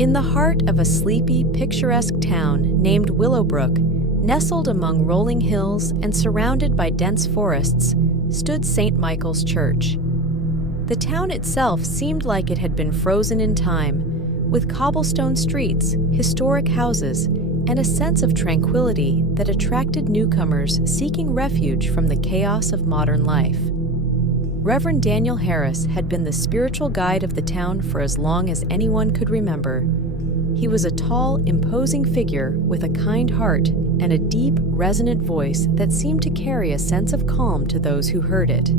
In the heart of a sleepy, picturesque town named Willowbrook, nestled among rolling hills and surrounded by dense forests, stood St. Michael's Church. The town itself seemed like it had been frozen in time, with cobblestone streets, historic houses, and a sense of tranquility that attracted newcomers seeking refuge from the chaos of modern life. Reverend Daniel Harris had been the spiritual guide of the town for as long as anyone could remember. He was a tall, imposing figure with a kind heart and a deep, resonant voice that seemed to carry a sense of calm to those who heard it.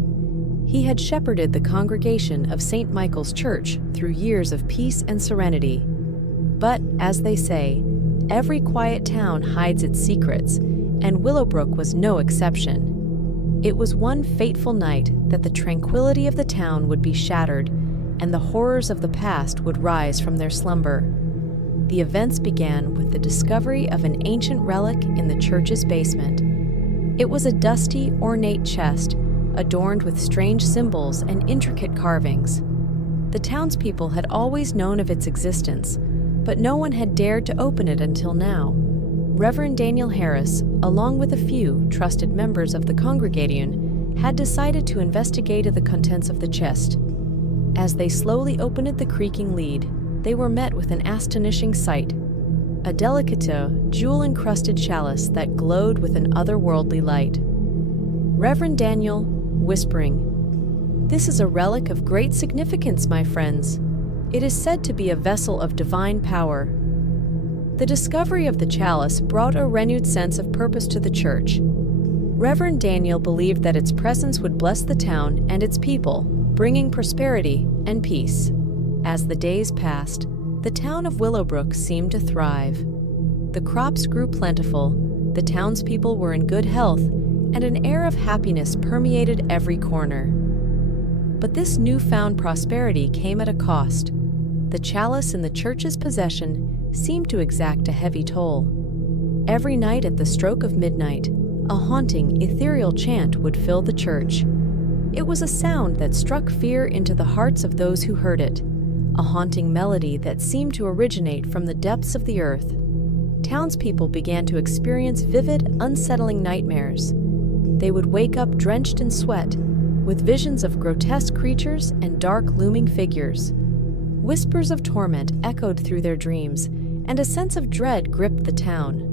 He had shepherded the congregation of St. Michael's Church through years of peace and serenity. But, as they say, every quiet town hides its secrets, and Willowbrook was no exception. It was one fateful night that the tranquility of the town would be shattered, and the horrors of the past would rise from their slumber. The events began with the discovery of an ancient relic in the church's basement. It was a dusty, ornate chest, adorned with strange symbols and intricate carvings. The townspeople had always known of its existence, but no one had dared to open it until now. Reverend Daniel Harris, along with a few trusted members of the congregation, had decided to investigate the contents of the chest. As they slowly opened the creaking lid, they were met with an astonishing sight: a delicate, jewel-encrusted chalice that glowed with an otherworldly light. Reverend Daniel, whispering, "This is a relic of great significance, my friends. It is said to be a vessel of divine power." The discovery of the chalice brought a renewed sense of purpose to the church. Reverend Daniel believed that its presence would bless the town and its people, bringing prosperity and peace. As the days passed, the town of Willowbrook seemed to thrive. The crops grew plentiful, the townspeople were in good health, and an air of happiness permeated every corner. But this newfound prosperity came at a cost. The chalice in the church's possession seemed to exact a heavy toll. Every night at the stroke of midnight, a haunting, ethereal chant would fill the church. It was a sound that struck fear into the hearts of those who heard it, a haunting melody that seemed to originate from the depths of the earth. Townspeople began to experience vivid, unsettling nightmares. They would wake up drenched in sweat, with visions of grotesque creatures and dark, looming figures. Whispers of torment echoed through their dreams, and a sense of dread gripped the town.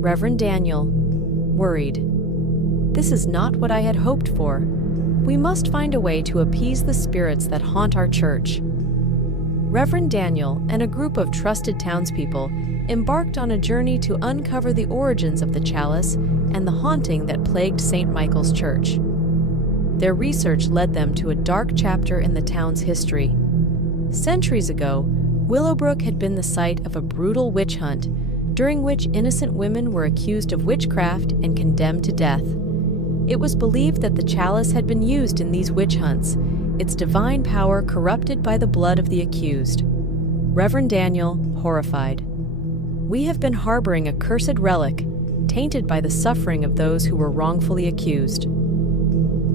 Reverend Daniel, worried. "This is not what I had hoped for. We must find a way to appease the spirits that haunt our church." Reverend Daniel and a group of trusted townspeople embarked on a journey to uncover the origins of the chalice and the haunting that plagued St. Michael's Church. Their research led them to a dark chapter in the town's history. Centuries ago, Willowbrook had been the site of a brutal witch hunt, during which innocent women were accused of witchcraft and condemned to death. It was believed that the chalice had been used in these witch hunts, its divine power corrupted by the blood of the accused. Reverend Daniel, horrified. "We have been harboring a cursed relic, tainted by the suffering of those who were wrongfully accused."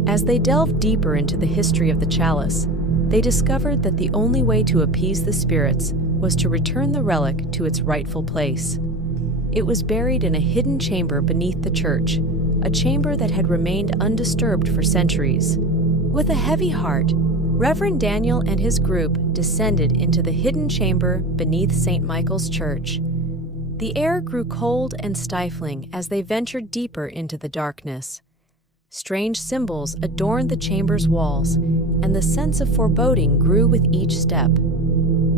As they delved deeper into the history of the chalice, they discovered that the only way to appease the spirits was to return the relic to its rightful place. It was buried in a hidden chamber beneath the church, a chamber that had remained undisturbed for centuries. With a heavy heart, Reverend Daniel and his group descended into the hidden chamber beneath St. Michael's Church. The air grew cold and stifling as they ventured deeper into the darkness. Strange symbols adorned the chamber's walls, and the sense of foreboding grew with each step.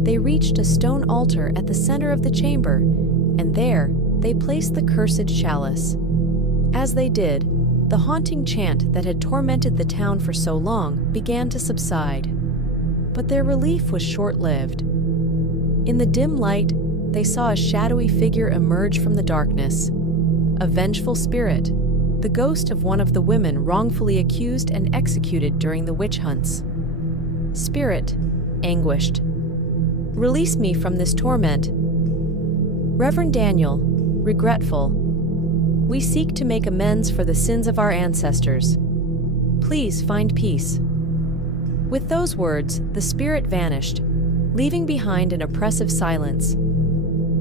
They reached a stone altar at the center of the chamber, and there they placed the cursed chalice. As they did, the haunting chant that had tormented the town for so long began to subside. But their relief was short-lived. In the dim light, they saw a shadowy figure emerge from the darkness. A vengeful spirit, the ghost of one of the women wrongfully accused and executed during the witch hunts. Spirit, anguished, "Release me from this torment." Reverend Daniel, regretful, "We seek to make amends for the sins of our ancestors. Please find peace." With those words, the spirit vanished, leaving behind an oppressive silence.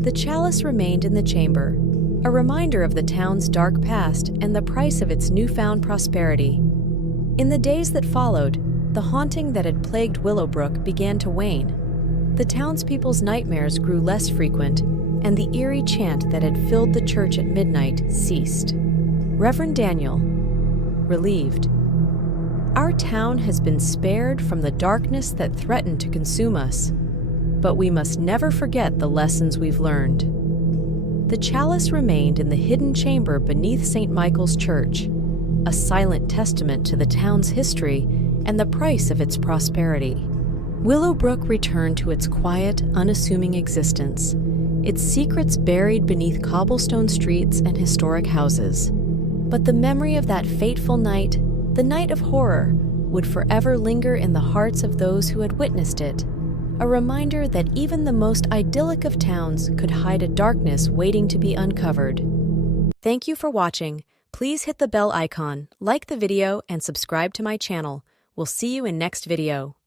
The chalice remained in the chamber, a reminder of the town's dark past and the price of its newfound prosperity. In the days that followed, the haunting that had plagued Willowbrook began to wane. The townspeople's nightmares grew less frequent, and the eerie chant that had filled the church at midnight ceased. Reverend Daniel, relieved. Our town has been spared from the darkness that threatened to consume us, but we must never forget the lessons we've learned. The chalice remained in the hidden chamber beneath St. Michael's Church, a silent testament to the town's history and the price of its prosperity. Willowbrook returned to its quiet, unassuming existence, its secrets buried beneath cobblestone streets and historic houses. But the memory of that fateful night, the night of horror, would forever linger in the hearts of those who had witnessed it, a reminder that even the most idyllic of towns could hide a darkness waiting to be uncovered. Thank you for watching. Please hit the bell icon, like the video, and subscribe to my channel. We'll see you in next video.